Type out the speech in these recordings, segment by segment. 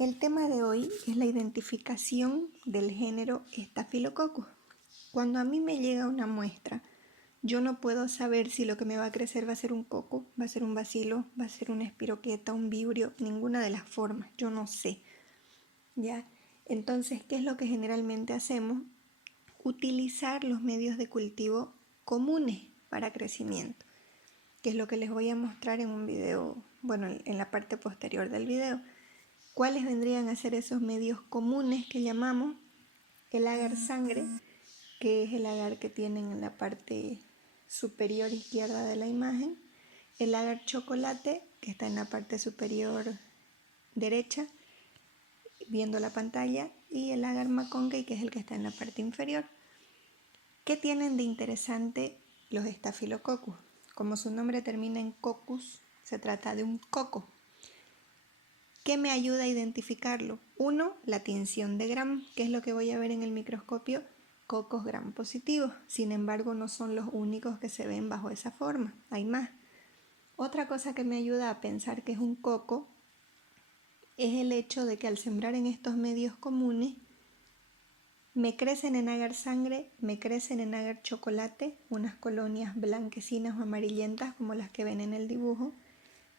El tema de hoy es la identificación del género Staphylococcus. Cuando a mí me llega una muestra, yo no puedo saber si lo que me va a crecer va a ser un coco, va a ser un bacilo, va a ser una espiroqueta, un vibrio, ninguna de las formas, yo no sé. ¿Ya? Entonces, ¿qué es lo que generalmente hacemos? Utilizar los medios de cultivo comunes para crecimiento, que es lo que les voy a mostrar en un video, bueno, en la parte posterior del video. ¿Cuáles vendrían a ser esos medios comunes que llamamos? El agar sangre, que es el agar que tienen en la parte superior izquierda de la imagen, el agar chocolate, que está en la parte superior derecha, viendo la pantalla, y el agar McConkey, que es el que está en la parte inferior. ¿Qué tienen de interesante los Staphylococcus? Como su nombre termina en coccus, se trata de un coco. ¿Qué me ayuda a identificarlo? Uno, la tinción de Gram, que es lo que voy a ver en el microscopio, cocos Gram positivos. Sin embargo, no son los únicos que se ven bajo esa forma, hay más. Otra cosa que me ayuda a pensar que es un coco es el hecho de que al sembrar en estos medios comunes, me crecen en agar sangre, me crecen en agar chocolate, unas colonias blanquecinas o amarillentas como las que ven en el dibujo,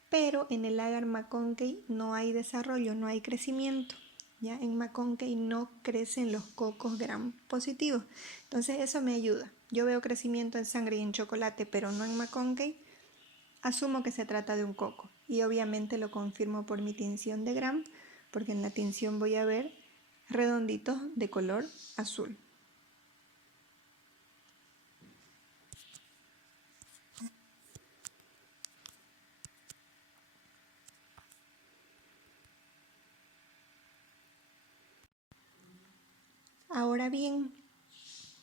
pero en el agar McConkey no hay desarrollo, no hay crecimiento. ¿Ya? En McConkey no crecen los cocos Gram positivos. Entonces eso me ayuda. Yo veo crecimiento en sangre y en chocolate, pero no en McConkey. Asumo que se trata de un coco. Y obviamente lo confirmo por mi tinción de Gram, porque en la tinción voy a ver redonditos de color azul. Ahora bien,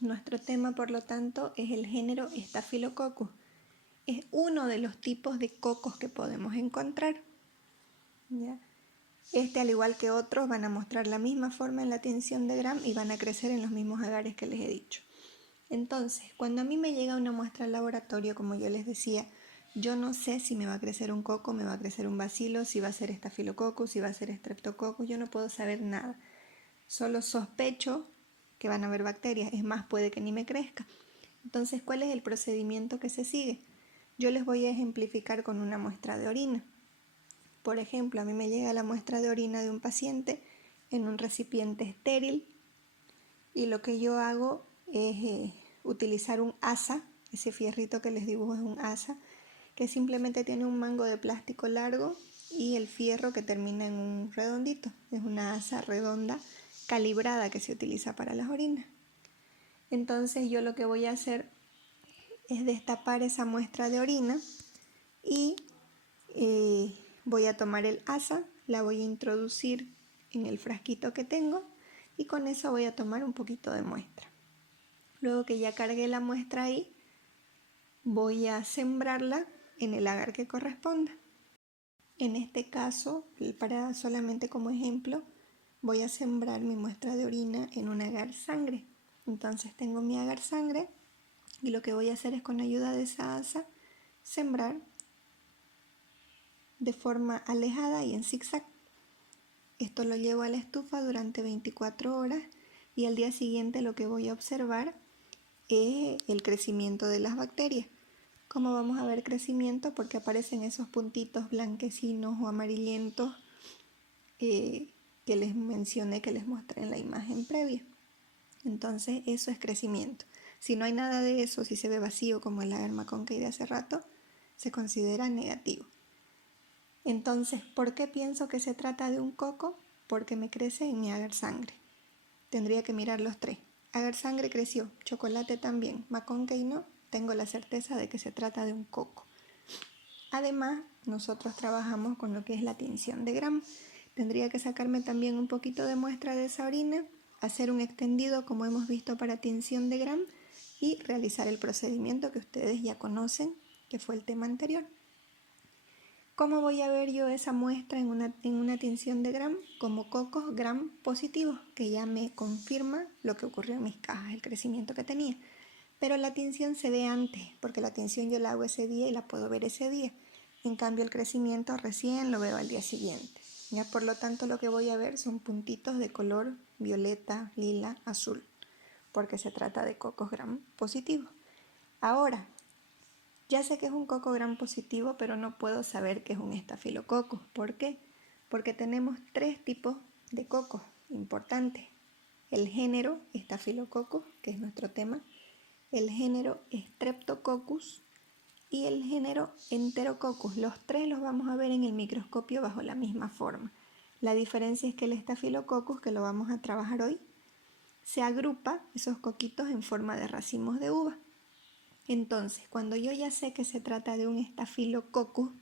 nuestro tema por lo tanto es el género Staphylococcus. Es uno de los tipos de cocos que podemos encontrar. ¿Ya? Al igual que otros, van a mostrar la misma forma en la tinción de Gram y van a crecer en los mismos agares que les he dicho. Entonces, cuando a mí me llega una muestra al laboratorio, como yo les decía, yo no sé si me va a crecer un coco, me va a crecer un bacilo, si va a ser Staphylococcus, si va a ser Streptococcus, yo no puedo saber nada. Solo sospecho que van a haber bacterias, es más, puede que ni me crezca. Entonces, ¿cuál es el procedimiento que se sigue? Yo les voy a ejemplificar con una muestra de orina. Por ejemplo, a mí me llega la muestra de orina de un paciente en un recipiente estéril y lo que yo hago es utilizar un asa, ese fierrito que les dibujo es un asa, que simplemente tiene un mango de plástico largo y el fierro que termina en un redondito. Es una asa redonda calibrada que se utiliza para las orinas. Entonces yo lo que voy a hacer es destapar esa muestra de orina y voy a tomar el asa, la voy a introducir en el frasquito que tengo y con eso voy a tomar un poquito de muestra. Luego que ya cargué la muestra ahí, voy a sembrarla en el agar que corresponda. En este caso, para solamente como ejemplo, voy a sembrar mi muestra de orina en un agar sangre. Entonces tengo mi agar sangre y lo que voy a hacer es con ayuda de esa asa sembrar de forma alejada y en zigzag. Esto lo llevo a la estufa durante 24 horas y al día siguiente lo que voy a observar es el crecimiento de las bacterias. ¿Cómo vamos a ver crecimiento? Porque aparecen esos puntitos blanquecinos o amarillentos que les mencioné, que les mostré en la imagen previa. Entonces eso es crecimiento. Si no hay nada de eso, si se ve vacío como el agar McConkey de hace rato, se considera negativo. Entonces, ¿por qué pienso que se trata de un coco? Porque me crece en mi agar sangre. Tendría que mirar los tres. Agar sangre creció, chocolate también, McConkey no, tengo la certeza de que se trata de un coco. Además, nosotros trabajamos con lo que es la tinción de Gram. Tendría que sacarme también un poquito de muestra de esa orina, hacer un extendido como hemos visto para tinción de Gram y realizar el procedimiento que ustedes ya conocen, que fue el tema anterior. ¿Cómo voy a ver yo esa muestra en una tinción de Gram? Como cocos Gram positivos, que ya me confirma lo que ocurrió en mis cajas, el crecimiento que tenía. Pero la tinción se ve antes, porque la tinción yo la hago ese día y la puedo ver ese día. En cambio el crecimiento recién lo veo al día siguiente. Ya, por lo tanto, lo que voy a ver son puntitos de color violeta, lila, azul, porque se trata de cocos gram positivos. Ahora, ya sé que es un coco gram positivo, pero no puedo saber que es un estafilococcus. ¿Por qué? Porque tenemos 3 tipos de cocos importantes. El género Staphylococcus, que es nuestro tema, el género Streptococcus y el género Enterococcus. Los 3 los vamos a ver en el microscopio bajo la misma forma. La diferencia es que el Staphylococcus, que lo vamos a trabajar hoy, se agrupa esos coquitos en forma de racimos de uva. Entonces, cuando yo ya sé que se trata de un Staphylococcus,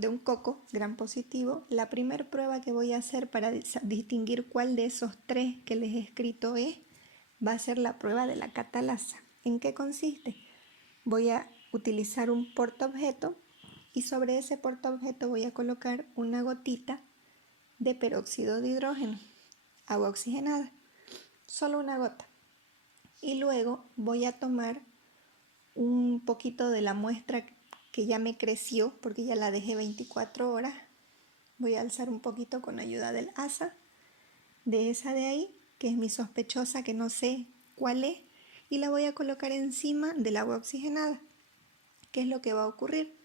de un coco gram positivo, la primera prueba que voy a hacer para distinguir cuál de esos 3 que les he escrito va a ser la prueba de la catalasa. ¿En qué consiste? Voy a utilizar un portaobjeto y sobre ese portaobjeto voy a colocar una gotita de peróxido de hidrógeno, agua oxigenada, solo una gota. Y luego voy a tomar un poquito de la muestra que ya me creció porque ya la dejé 24 horas. Voy a alzar un poquito con ayuda del asa de esa de ahí, que es mi sospechosa, que no sé cuál es, y la voy a colocar encima del agua oxigenada. ¿Qué es lo que va a ocurrir?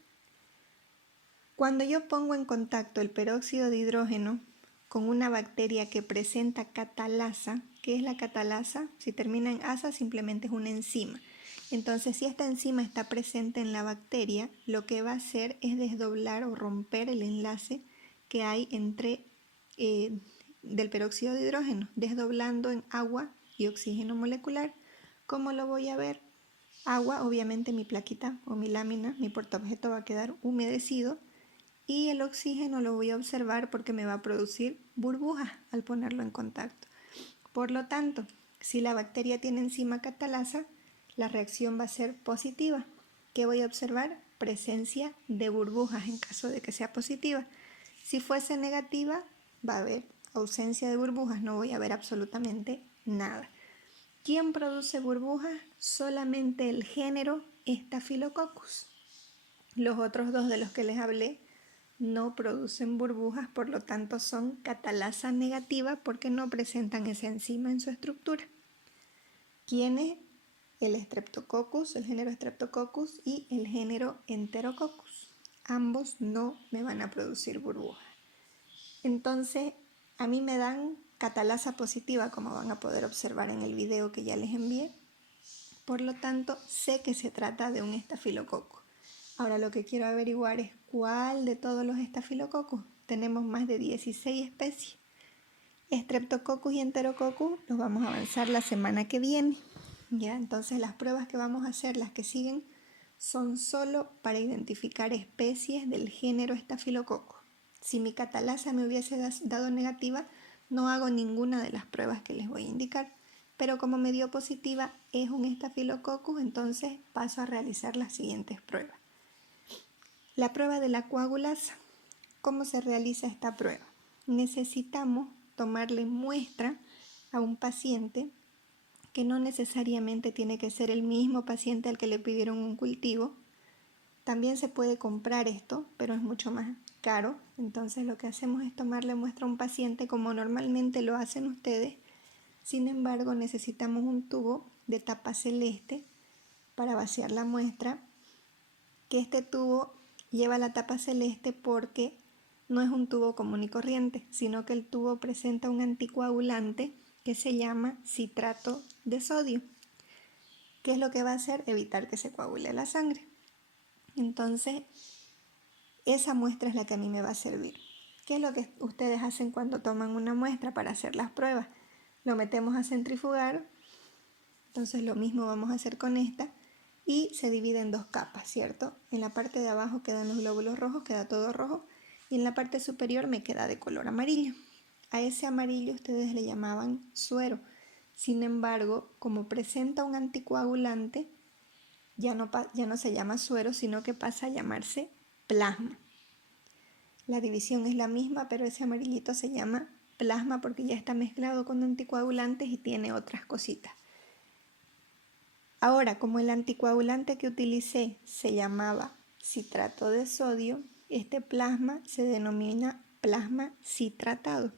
Cuando yo pongo en contacto el peróxido de hidrógeno con una bacteria que presenta catalasa, ¿qué es la catalasa? Si termina en asa, simplemente es una enzima. Entonces, si esta enzima está presente en la bacteria, lo que va a hacer es desdoblar o romper el enlace que hay entre del peróxido de hidrógeno, desdoblando en agua y oxígeno molecular. ¿Cómo lo voy a ver? Agua, obviamente mi plaquita o mi lámina, mi portaobjeto va a quedar humedecido, y el oxígeno lo voy a observar porque me va a producir burbujas al ponerlo en contacto. Por lo tanto, si la bacteria tiene enzima catalasa, la reacción va a ser positiva. ¿Qué voy a observar? Presencia de burbujas en caso de que sea positiva. Si fuese negativa, va a haber ausencia de burbujas, no voy a ver absolutamente nada. ¿Quién produce burbujas? Solamente el género Staphylococcus. Los otros 2 de los que les hablé no producen burbujas, por lo tanto son catalasa negativa porque no presentan esa enzima en su estructura. ¿Quién es? El Streptococcus, el género Streptococcus y el género Enterococcus. Ambos no me van a producir burbujas. Entonces, a mí me dan catalasa positiva, como van a poder observar en el video que ya les envié. Por lo tanto, sé que se trata de un estafilococo. Ahora lo que quiero averiguar es cuál de todos los estafilococos. Tenemos más de 16 especies. Streptococcus y Enterococcus los vamos a avanzar la semana que viene. ¿Ya? Entonces las pruebas que vamos a hacer, las que siguen, son solo para identificar especies del género Staphylococcus. Si mi catalasa me hubiese dado negativa, no hago ninguna de las pruebas que les voy a indicar. Pero como me dio positiva es un Staphylococcus, entonces paso a realizar las siguientes pruebas. La prueba de la coagulasa. ¿Cómo se realiza esta prueba? Necesitamos tomarle muestra a un paciente, que no necesariamente tiene que ser el mismo paciente al que le pidieron un cultivo. También se puede comprar esto, pero es mucho más caro. Entonces lo que hacemos es tomarle muestra a un paciente como normalmente lo hacen ustedes. Sin embargo, necesitamos un tubo de tapa celeste para vaciar la muestra, que este tubo lleva la tapa celeste porque no es un tubo común y corriente, sino que el tubo presenta un anticoagulante que se llama citrato de sodio. ¿Qué es lo que va a hacer? Evitar que se coagule la sangre. Entonces, esa muestra es la que a mí me va a servir. ¿Qué es lo que ustedes hacen cuando toman una muestra para hacer las pruebas? Lo metemos a centrifugar, entonces lo mismo vamos a hacer con esta, y se divide en 2 capas, ¿cierto? En la parte de abajo quedan los glóbulos rojos, queda todo rojo, y en la parte superior me queda de color amarillo. A ese amarillo ustedes le llamaban suero. Sin embargo, como presenta un anticoagulante, ya no se llama suero, sino que pasa a llamarse plasma. La división es la misma, pero ese amarillito se llama plasma porque ya está mezclado con anticoagulantes y tiene otras cositas. Ahora, como el anticoagulante que utilicé se llamaba citrato de sodio, este plasma se denomina plasma citratado.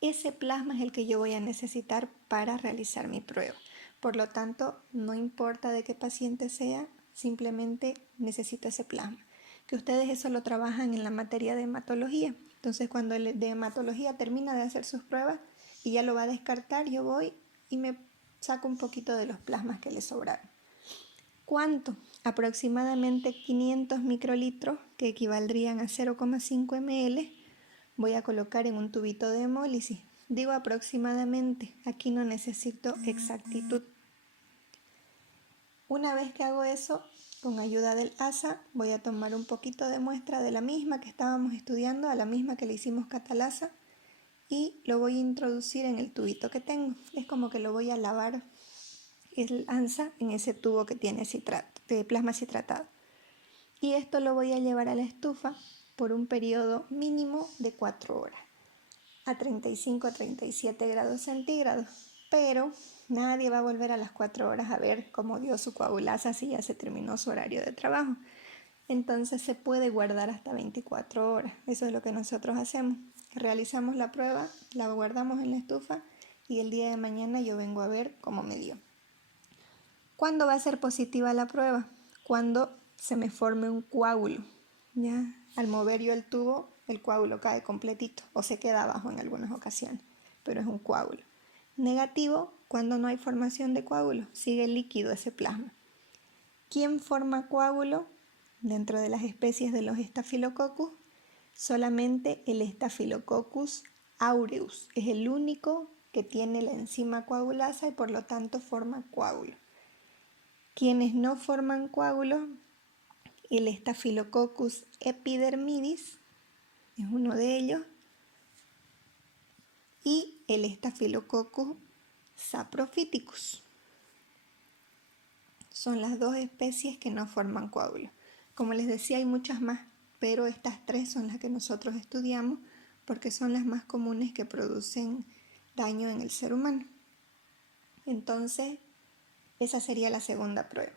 Ese plasma es el que yo voy a necesitar para realizar mi prueba. Por lo tanto, no importa de qué paciente sea, simplemente necesito ese plasma. Que ustedes eso lo trabajan en la materia de hematología. Entonces, cuando el de hematología termina de hacer sus pruebas y ya lo va a descartar, yo voy y me saco un poquito de los plasmas que le sobraron. ¿Cuánto? Aproximadamente 500 microlitros, que equivaldrían a 0,5 ml, voy a colocar en un tubito de hemólisis. Digo aproximadamente, aquí no necesito exactitud. Una vez que hago eso, con ayuda del ASA, voy a tomar un poquito de muestra de la misma que estábamos estudiando, a la misma que le hicimos catalasa, y lo voy a introducir en el tubito que tengo. Es como que lo voy a lavar el ANSA en ese tubo que tiene de plasma citratado. Y esto lo voy a llevar a la estufa por un periodo mínimo de 4 horas, a 35 a 37 grados centígrados. Pero nadie va a volver a las 4 horas a ver cómo dio su coagulasa si ya se terminó su horario de trabajo. Entonces se puede guardar hasta 24 horas. Eso es lo que nosotros hacemos. Realizamos la prueba, la guardamos en la estufa y el día de mañana yo vengo a ver cómo me dio. ¿Cuándo va a ser positiva la prueba? Cuando se me forme un coágulo. ¿Ya? Al mover yo el tubo, el coágulo cae completito o se queda abajo en algunas ocasiones, pero es un coágulo. Negativo, cuando no hay formación de coágulo, sigue líquido ese plasma. ¿Quién forma coágulo? Dentro de las especies de los Staphylococcus, solamente el Staphylococcus aureus es el único que tiene la enzima coagulasa y por lo tanto forma coágulo. Quienes no forman coágulos, el Staphylococcus epidermidis es uno de ellos y el Staphylococcus saprophyticus. Son las dos especies que no forman coágulos. Como les decía, hay muchas más, pero estas tres son las que nosotros estudiamos porque son las más comunes que producen daño en el ser humano. Entonces, esa sería la segunda prueba.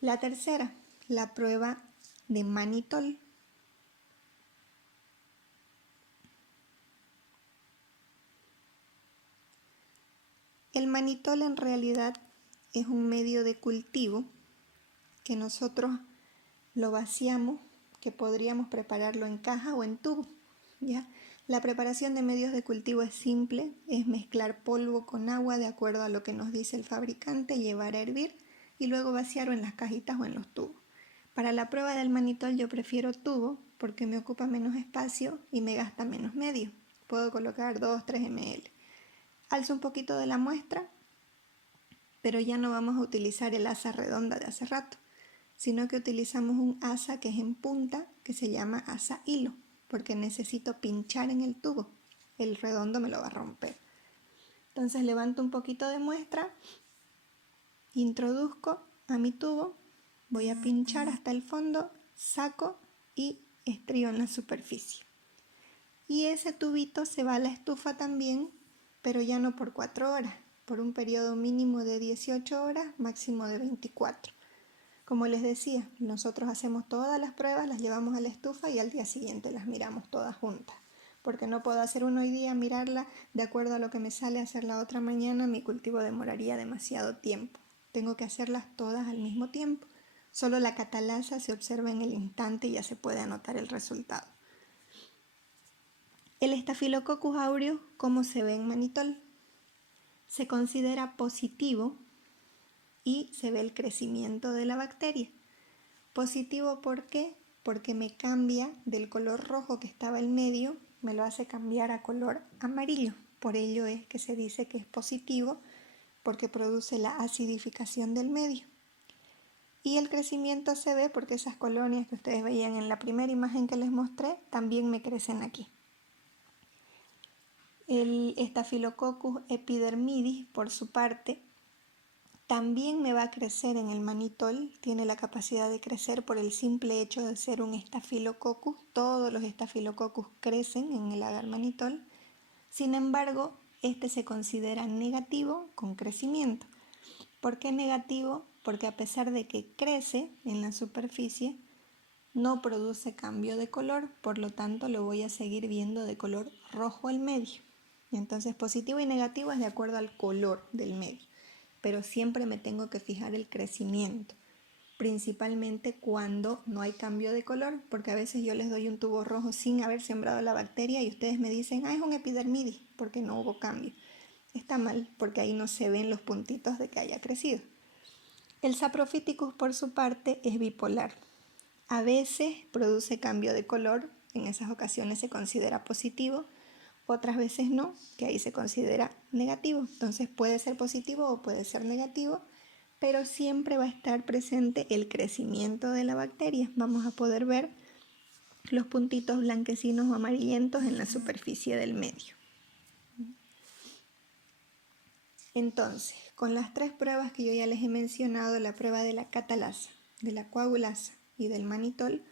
La tercera, la prueba de mannitol. El mannitol en realidad es un medio de cultivo que nosotros lo vaciamos, que podríamos prepararlo en caja o en tubo, ¿ya? La preparación de medios de cultivo es simple, es mezclar polvo con agua de acuerdo a lo que nos dice el fabricante, llevar a hervir y luego vaciarlo en las cajitas o en los tubos. Para la prueba del mannitol yo prefiero tubo porque me ocupa menos espacio y me gasta menos medio. Puedo colocar 2-3 ml. Alzo un poquito de la muestra, pero ya no vamos a utilizar el asa redonda de hace rato, sino que utilizamos un asa que es en punta, que se llama asa hilo, porque necesito pinchar en el tubo. El redondo me lo va a romper. Entonces levanto un poquito de muestra, introduzco a mi tubo, voy a pinchar hasta el fondo, saco y estrío en la superficie. Y ese tubito se va a la estufa también, pero ya no por 4 horas, por un periodo mínimo de 18 horas, máximo de 24. Como les decía, nosotros hacemos todas las pruebas, las llevamos a la estufa y al día siguiente las miramos todas juntas. Porque no puedo hacer uno hoy día, mirarla de acuerdo a lo que me sale, hacer la otra mañana, mi cultivo demoraría demasiado tiempo. Tengo que hacerlas todas al mismo tiempo. Solo la catalasa se observa en el instante y ya se puede anotar el resultado. El Staphylococcus aureus, ¿cómo se ve en mannitol? Se considera positivo y se ve el crecimiento de la bacteria. Positivo, ¿por qué? Porque me cambia del color rojo que estaba en medio, me lo hace cambiar a color amarillo. Por ello es que se dice que es positivo, porque produce la acidificación del medio. Y el crecimiento se ve porque esas colonias que ustedes veían en la primera imagen que les mostré, también me crecen aquí. El Staphylococcus epidermidis, por su parte, también me va a crecer en el mannitol, tiene la capacidad de crecer por el simple hecho de ser un Staphylococcus. Todos los Staphylococcus crecen en el agar mannitol. Sin embargo, este se considera negativo con crecimiento. ¿Por qué negativo? Porque a pesar de que crece en la superficie, no produce cambio de color, por lo tanto lo voy a seguir viendo de color rojo al medio. Y entonces positivo y negativo es de acuerdo al color del medio, pero siempre me tengo que fijar el crecimiento, principalmente cuando no hay cambio de color, porque a veces yo les doy un tubo rojo sin haber sembrado la bacteria y ustedes me dicen, es un epidermidis, porque no hubo cambio. Está mal, porque ahí no se ven los puntitos de que haya crecido. El Saprophyticus, por su parte, es bipolar. A veces produce cambio de color, en esas ocasiones se considera positivo, otras veces no, que ahí se considera negativo. Entonces puede ser positivo o puede ser negativo, pero siempre va a estar presente el crecimiento de la bacteria. Vamos a poder ver los puntitos blanquecinos o amarillentos en la superficie del medio. Entonces, con las tres pruebas que yo ya les he mencionado, la prueba de la catalasa, de la coagulasa y del mannitol,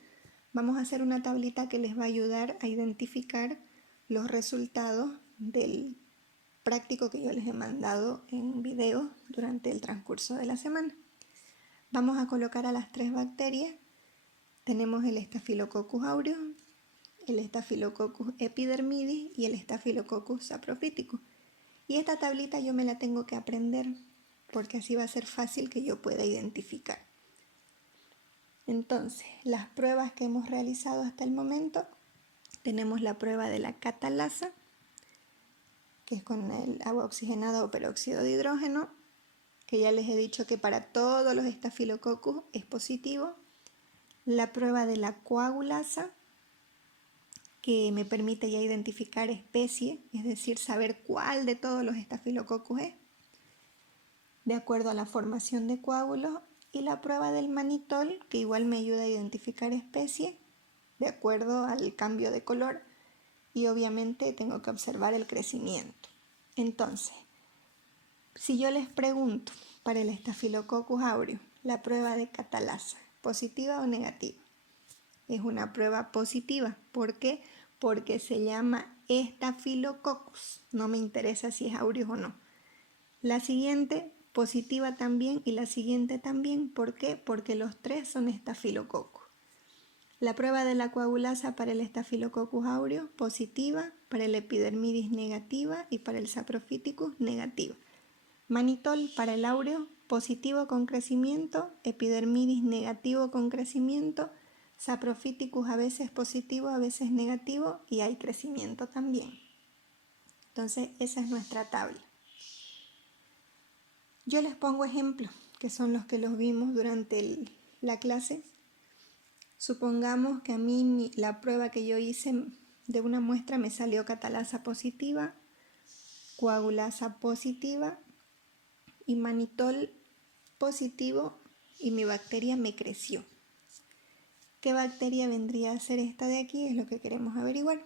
vamos a hacer una tablita que les va a ayudar a identificar los resultados del práctico que yo les he mandado en video durante el transcurso de la semana. Vamos a colocar a las tres bacterias. Tenemos el Staphylococcus aureus, el Staphylococcus epidermidis y el Staphylococcus saprophyticus. Y esta tablita yo me la tengo que aprender porque así va a ser fácil que yo pueda identificar. Entonces, las pruebas que hemos realizado hasta el momento, tenemos la prueba de la catalasa, que es con el agua oxigenada o peróxido de hidrógeno, que ya les he dicho que para todos los Staphylococcus es positivo. La prueba de la coagulasa, que me permite ya identificar especie, es decir, saber cuál de todos los Staphylococcus es, de acuerdo a la formación de coágulos, y la prueba del mannitol, que igual me ayuda a identificar especie, de acuerdo al cambio de color, y obviamente tengo que observar el crecimiento. Entonces, si yo les pregunto para el Staphylococcus aureus, la prueba de catalasa, ¿positiva o negativa? Es una prueba positiva. ¿Por qué? Porque se llama Staphylococcus. No me interesa si es aureus o no. La siguiente, positiva también, y la siguiente también. ¿Por qué? Porque los tres son Staphylococcus. La prueba de la coagulasa para el Staphylococcus aureus, positiva, para el epidermidis negativa y para el Saprophyticus negativa. Mannitol para el áureo, positivo con crecimiento, epidermidis negativo con crecimiento, Saprophyticus a veces positivo, a veces negativo y hay crecimiento también. Entonces esa es nuestra tabla. Yo les pongo ejemplos, que son los que los vimos durante la clase. Supongamos que a mí la prueba que yo hice de una muestra me salió catalasa positiva, coagulasa positiva y mannitol positivo y mi bacteria me creció. ¿Qué bacteria vendría a ser esta de aquí? Es lo que queremos averiguar.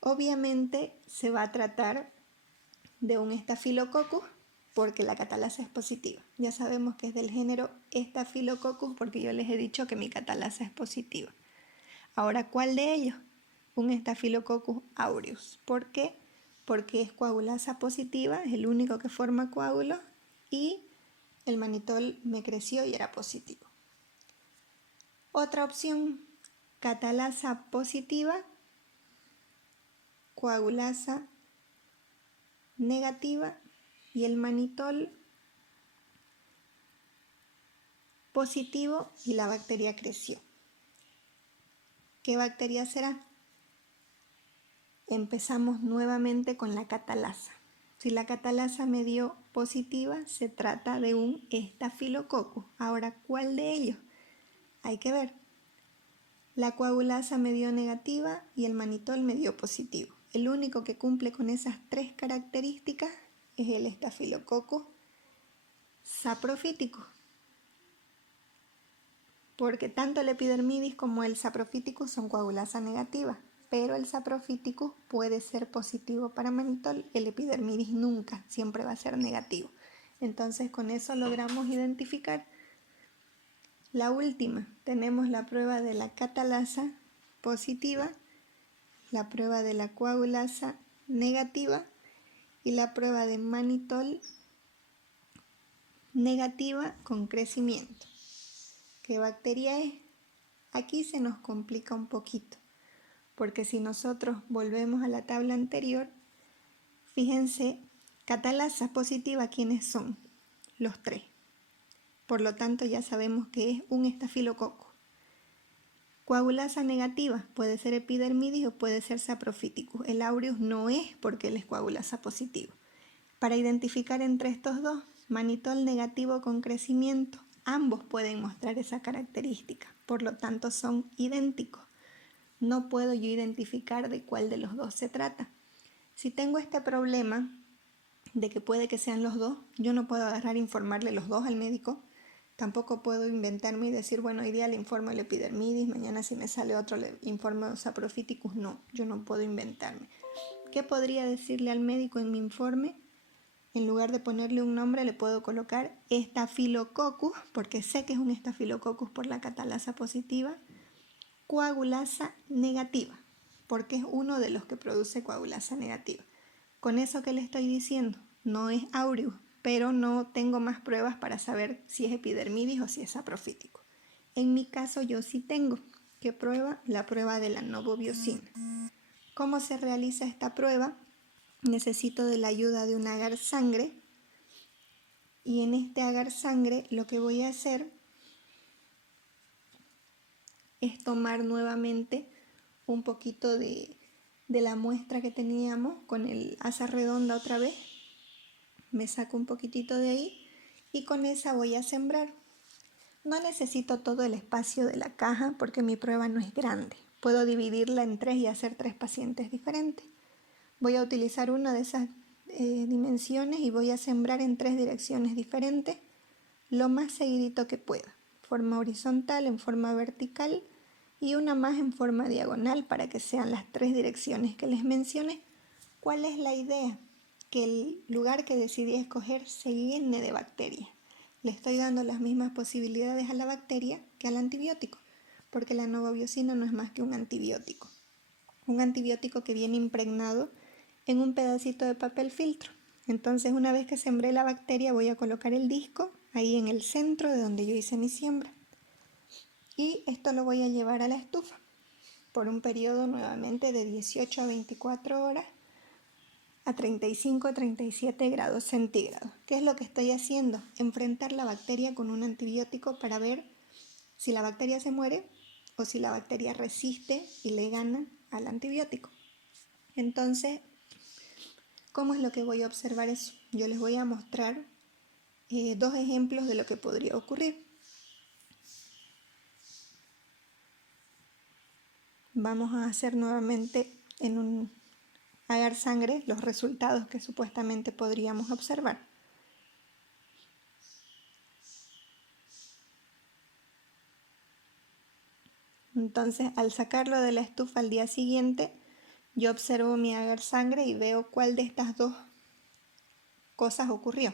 Obviamente se va a tratar de un Staphylococcus porque la catalasa es positiva. Ya sabemos que es del género Staphylococcus porque yo les he dicho que mi catalasa es positiva. Ahora, ¿cuál de ellos? Un Staphylococcus aureus. ¿Por qué? Porque es coagulasa positiva, es el único que forma coágulos y el mannitol me creció y era positivo. Otra opción, catalasa positiva, coagulasa negativa y el mannitol positivo y la bacteria creció. ¿Qué bacteria será? Empezamos nuevamente con la catalasa. Si la catalasa me dio positiva, se trata de un Staphylococcus. Ahora, ¿cuál de ellos? Hay que ver. La coagulasa me dio negativa y el mannitol me dio positivo. El único que cumple con esas tres características es el Staphylococcus saprophyticus. Porque tanto el epidermidis como el saprophyticus son coagulasa negativa, pero el saprophyticus puede ser positivo para mannitol, el epidermidis nunca, siempre va a ser negativo. Entonces con eso logramos identificar. La última, tenemos la prueba de la catalasa positiva, la prueba de la coagulasa negativa y la prueba de mannitol negativa con crecimiento. ¿Qué bacteria es? Aquí se nos complica un poquito, porque si nosotros volvemos a la tabla anterior, fíjense, catalasa positiva, ¿quiénes son? Los 3. Por lo tanto, ya sabemos que es un estafilococo. Coagulasa negativa, puede ser epidermidis o puede ser saprophyticus. El aureus no es porque él es coagulasa positivo. Para identificar entre estos dos, mannitol negativo con crecimiento, ambos pueden mostrar esa característica, por lo tanto son idénticos. No puedo yo identificar de cuál de los dos se trata. Si tengo este problema de que puede que sean los dos, yo no puedo agarrar e informarle los dos al médico. Tampoco puedo inventarme y decir, bueno, hoy día le informo el epidermidis, mañana si me sale otro le informo saprophyticus. No, yo no puedo inventarme. ¿Qué podría decirle al médico en mi informe? En lugar de ponerle un nombre le puedo colocar Staphylococcus, porque sé que es un Staphylococcus por la catalasa positiva, coagulasa negativa, porque es uno de los que produce coagulasa negativa. Con eso que le estoy diciendo, no es aureus, pero no tengo más pruebas para saber si es epidermidis o si es saprofítico. En mi caso yo sí tengo. ¿Qué prueba? La prueba de la novobiosina. ¿Cómo se realiza esta prueba? Necesito de la ayuda de un agar sangre, y en este agar sangre lo que voy a hacer es tomar nuevamente un poquito de la muestra que teníamos con el asa redonda otra vez. Me saco un poquitito de ahí y con esa voy a sembrar. No necesito todo el espacio de la caja porque mi prueba no es grande. Puedo dividirla en 3 y hacer 3 pacientes diferentes. Voy a utilizar una de esas dimensiones y voy a sembrar en 3 direcciones diferentes lo más seguidito que pueda. Forma horizontal, en forma vertical y una más en forma diagonal para que sean las 3 direcciones que les mencioné. ¿Cuál es la idea? Que el lugar que decidí escoger se llene de bacterias. Le estoy dando las mismas posibilidades a la bacteria que al antibiótico, porque la novobiosina no es más que un antibiótico. Un antibiótico que viene impregnado en un pedacito de papel filtro. Entonces, una vez que sembré la bacteria, voy a colocar el disco ahí en el centro de donde yo hice mi siembra. Y esto lo voy a llevar a la estufa por un periodo nuevamente de 18 a 24 horas a 35 a 37 grados centígrados. ¿Qué es lo que estoy haciendo? Enfrentar la bacteria con un antibiótico para ver si la bacteria se muere o si la bacteria resiste y le gana al antibiótico. Entonces, ¿cómo es lo que voy a observar eso? Yo les voy a mostrar 2 ejemplos de lo que podría ocurrir. Vamos a hacer nuevamente en un agar sangre los resultados que supuestamente podríamos observar. Entonces, al sacarlo de la estufa al día siguiente, yo observo mi agar sangre y veo cuál de estas 2 cosas ocurrió.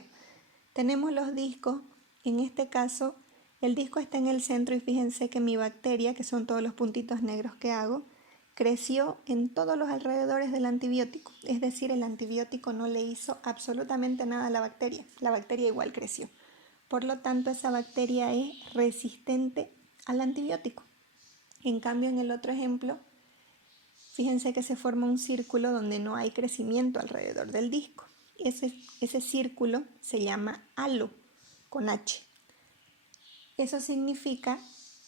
Tenemos los discos. En este caso, el disco está en el centro y fíjense que mi bacteria, que son todos los puntitos negros que hago, creció en todos los alrededores del antibiótico. Es decir, el antibiótico no le hizo absolutamente nada a la bacteria. La bacteria igual creció. Por lo tanto, esa bacteria es resistente al antibiótico. En cambio, en el otro ejemplo, fíjense que se forma un círculo donde no hay crecimiento alrededor del disco. Ese círculo se llama halo, con H. Eso significa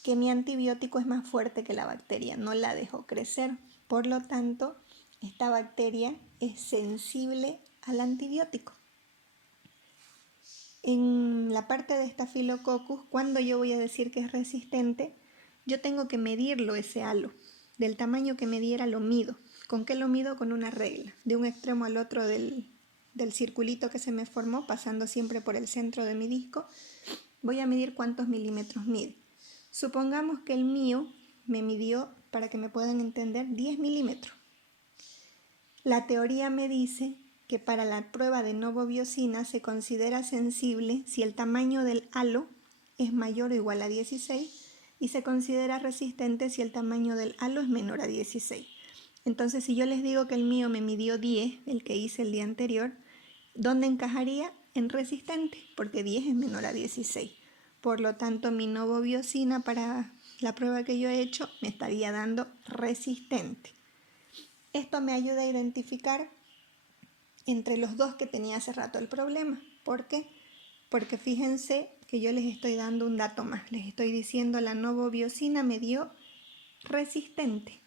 que mi antibiótico es más fuerte que la bacteria, no la dejó crecer. Por lo tanto, esta bacteria es sensible al antibiótico. En la parte de Staphylococcus, cuando yo voy a decir que es resistente, yo tengo que medirlo ese halo. Del tamaño que me diera lo mido. ¿Con qué lo mido? Con una regla. De un extremo al otro del circulito que se me formó, pasando siempre por el centro de mi disco, voy a medir cuántos milímetros mide. Supongamos que el mío me midió, para que me puedan entender, 10 milímetros. La teoría me dice que para la prueba de novobiosina se considera sensible si el tamaño del halo es mayor o igual a 16 y se considera resistente si el tamaño del halo es menor a 16. Entonces, si yo les digo que el mío me midió 10, el que hice el día anterior, ¿dónde encajaría? en resistente, porque 10 es menor a 16. Por lo tanto, mi novobiosina para la prueba que yo he hecho me estaría dando resistente. Esto me ayuda a identificar entre los dos que tenía hace rato el problema. ¿Por qué? Porque fíjense que yo les estoy dando un dato más. Les estoy diciendo la novobiosina me dio resistente,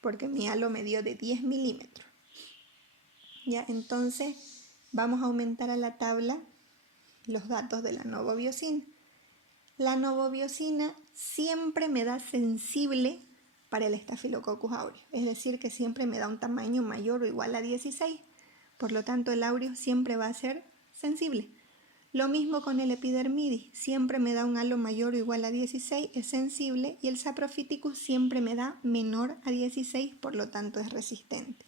porque mi halo me dio de 10 milímetros. Ya, entonces vamos a aumentar a la tabla los datos de la novobiosina. La novobiosina siempre me da sensible para el Staphylococcus aureus, es decir, que siempre me da un tamaño mayor o igual a 16. Por lo tanto, el aureus siempre va a ser sensible. Lo mismo con el epidermidis, siempre me da un halo mayor o igual a 16, es sensible, y el saprophyticus siempre me da menor a 16, por lo tanto es resistente.